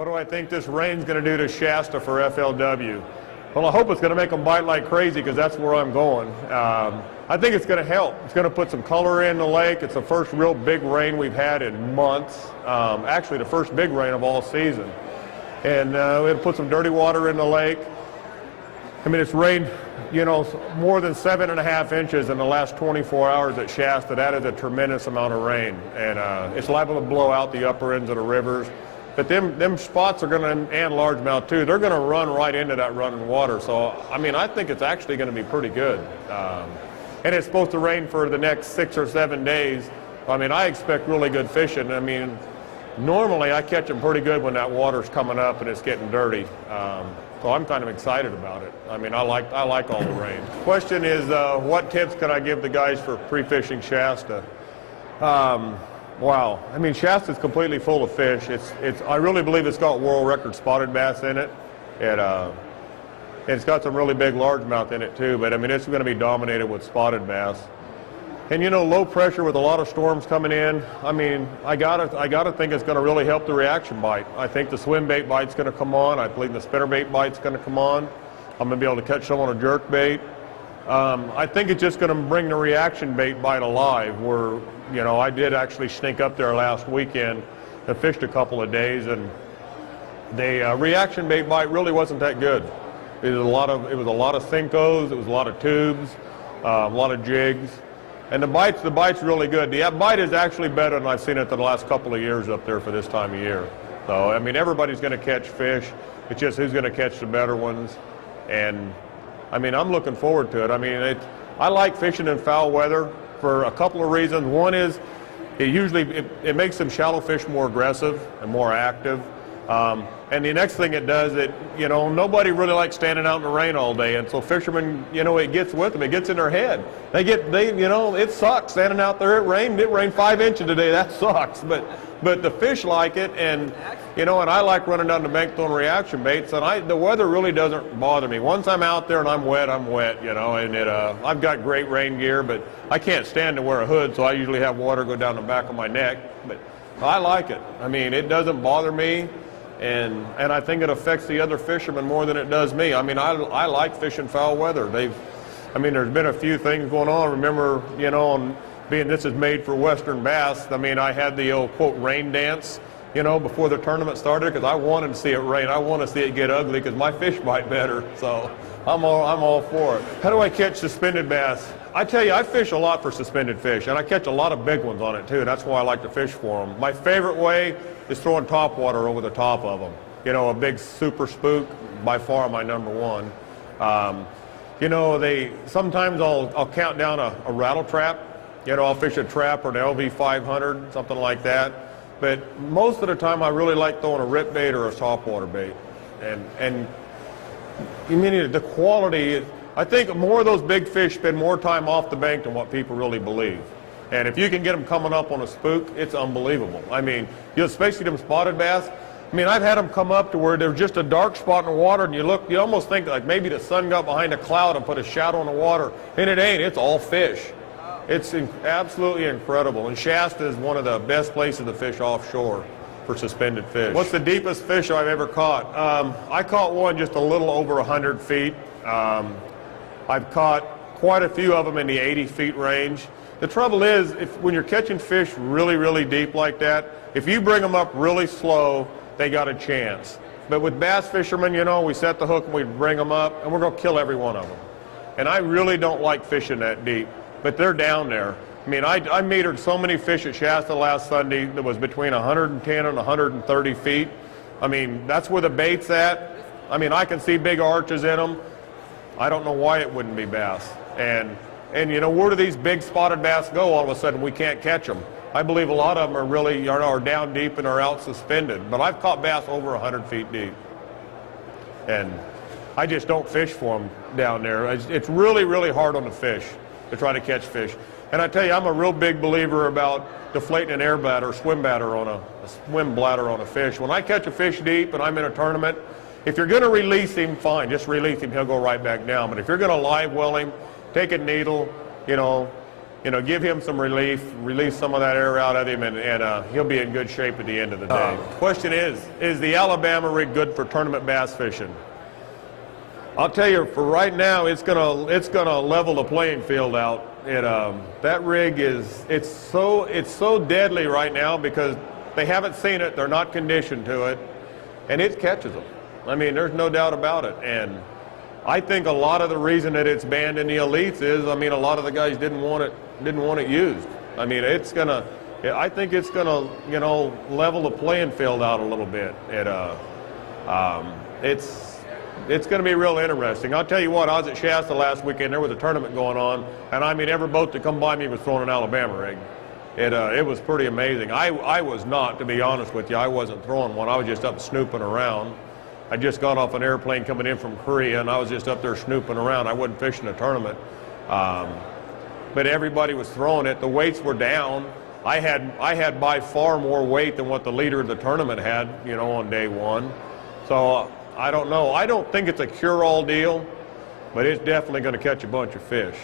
What do I think this rain's going to do to Shasta for FLW? Well, I hope it's going to make them bite like crazy, because that's where I'm going. I think it's going to help. It's going to put some color in the lake. It's the first real big rain we've had in months. Actually, the first big rain of all season. And it'll put some dirty water in the lake. I mean, it's rained, you know, more than 7.5 inches in the last 24 hours at Shasta. That is a tremendous amount of rain. And it's liable to blow out the upper ends of the rivers. But them spots are going to, and largemouth too, they're going to run right into that running water. So, I mean, I think it's actually going to be pretty good. And it's supposed to rain for the next 6 or 7 days. I mean, I expect really good fishing. I mean, normally I catch them pretty good when that water's coming up and it's getting dirty. So I'm kind of excited about it. I mean, I like all the rain. Question is, what tips can I give the guys for pre-fishing Shasta? Wow. I mean, Shasta's completely full of fish. I really believe it's got world record spotted bass in it. It's got some really big largemouth in it too, but I mean, it's going to be dominated with spotted bass. And you know, low pressure with a lot of storms coming in, I mean, I gotta think it's going to really help the reaction bite. I think the swim bait bite's going to come on. I believe the spinnerbait bite's going to come on. I'm going to be able to catch some on a jerk bait. I think it's just going to bring the reaction bait bite alive. Where, you know, I did actually sneak up there last weekend and fished a couple of days, and the reaction bait bite really wasn't that good. It was a lot of Cincos, it was a lot of tubes, a lot of jigs. And the bite's really good. The bite is actually better than I've seen it the last couple of years up there for this time of year. So, I mean, everybody's going to catch fish. It's just who's going to catch the better ones. And, I mean, I'm looking forward to it. I mean, I like fishing in foul weather for a couple of reasons. One is it makes them shallow fish more aggressive and more active. And the next thing it does, you know, nobody really likes standing out in the rain all day, and so fishermen, you know, it gets with them. It gets in their head. You know, it sucks standing out there. It rained 5 inches today. That sucks. But the fish like it, and you know, and I like running down the bank throwing reaction baits. And the weather really doesn't bother me. Once I'm out there and I'm wet, you know. And I've got great rain gear, but I can't stand to wear a hood, so I usually have water go down the back of my neck. But I like it. I mean, it doesn't bother me. And I think it affects the other fishermen more than it does me. I mean, I like fishing foul weather. I mean, there's been a few things going on. Remember, you know, being this is made for Western bass, I mean, I had the old, quote, rain dance, you know, before the tournament started, because I wanted to see it rain. I want to see it get ugly because my fish bite better. So I'm all for it. How do I catch suspended bass? I tell you, I fish a lot for suspended fish, and I catch a lot of big ones on it too. That's why I like to fish for them. My favorite way is throwing top water over the top of them. You know, a big super spook, by far my number one. You know, sometimes I'll count down a rattle trap. You know, I'll fish a trap or an LV 500, something like that. But most of the time, I really like throwing a rip bait or a topwater bait. And you mean the quality. I think more of those big fish spend more time off the bank than what people really believe. And if you can get them coming up on a spook, it's unbelievable. I mean, especially them spotted bass. I mean, I've had them come up to where there's just a dark spot in the water, and you almost think like maybe the sun got behind a cloud and put a shadow in the water, and it ain't. It's all fish. It's absolutely incredible. And Shasta is one of the best places to fish offshore for suspended fish. What's the deepest fish I've ever caught? I caught one just a little over 100 feet. I've caught quite a few of them in the 80 feet range. The trouble is, when you're catching fish really, really deep like that, if you bring them up really slow, they got a chance. But with bass fishermen, you know, we set the hook and we bring them up, and we're going to kill every one of them. And I really don't like fishing that deep, but they're down there. I mean, I metered so many fish at Shasta last Sunday that was between 110 and 130 feet. I mean, that's where the bait's at. I mean, I can see big arches in them. I don't know why it wouldn't be bass. And you know, where do these big spotted bass go all of a sudden we can't catch them? I believe a lot of them are down deep and are out suspended. But I've caught bass over 100 feet deep. And I just don't fish for them down there. It's really, really hard on the fish to try to catch fish. And I tell you, I'm a real big believer about deflating an air bladder, swim bladder on a fish. When I catch a fish deep and I'm in a tournament, if you're going to release him, fine, just release him. He'll go right back down. But if you're going to live well him, take a needle, you know, you know, give him some relief, release some of that air out of him, and he'll be in good shape at the end of the day. Question is the Alabama rig good for tournament bass fishing? I'll tell you, for right now, it's gonna level the playing field out. That rig it's so deadly right now because they haven't seen it, they're not conditioned to it, and it catches them. I mean, there's no doubt about it. And I think a lot of the reason that it's banned in the elites is, I mean, a lot of the guys didn't want it used. I mean, I think it's gonna, you know, level the playing field out a little bit. It's going to be real interesting. I'll tell you what, I was at Shasta last weekend. There was a tournament going on, and I mean, every boat that come by me was throwing an Alabama rig. It was pretty amazing. I was not, to be honest with you. I wasn't throwing one. I was just up snooping around. I just got off an airplane coming in from Korea, and I was just up there snooping around. I wasn't fishing a tournament. But everybody was throwing it. The weights were down. I had by far more weight than what the leader of the tournament had, you know, on day one. So I don't know. I don't think it's a cure-all deal, but it's definitely going to catch a bunch of fish.